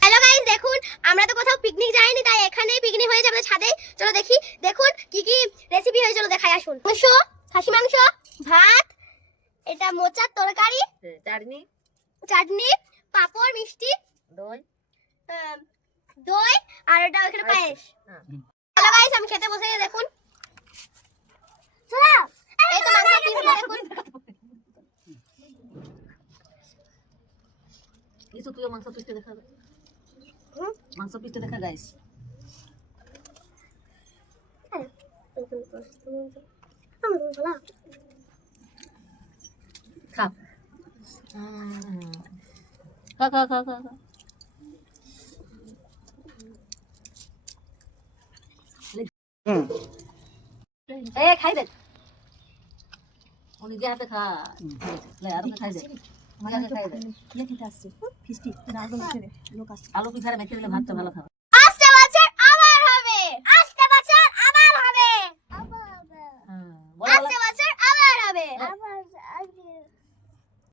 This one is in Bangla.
হ্যালো গাইস, দেখুন আমরা তো কোথাও পিকনিক যাইনি, তাই এখানেই পিকনিক হয়ে যাবে ছাদে। চলো দেখি, দেখুন কি কি রেসিপি হয়েছে, চলো দেখাই। আসুন, মাংস, খাসি মাংস, ভাত, এটা মোচার তরকারি, চাটনি, চাটনি, পাপড়, মিষ্টি, দই, দই, আর এটা ওখানে পায়েস। হ্যালো গাইস, আমি খেতে বসে গেছি, দেখুন। চলো, এই তো মাংস পিসগুলো দেখুন। কিছু তুই মাংস পিসটা দেখা, মাংস পিসটা দেখা গাইস। খা খা খা খা খা খা। এ খাই দে, ও নিজে হাতে খা। লে আর খাই দে, মজা করে খাই দে। ইয়ে খেতে আসছে ফিস্টি আলু মেখে দে, লোক আসছে। আলু পিঠারে মেখে দিলে ভাতটা ভালো খাবে। আসতে বছর আবার হবে, আসতে বছর আবার হবে, বলো আসতে বছর আবার হবে।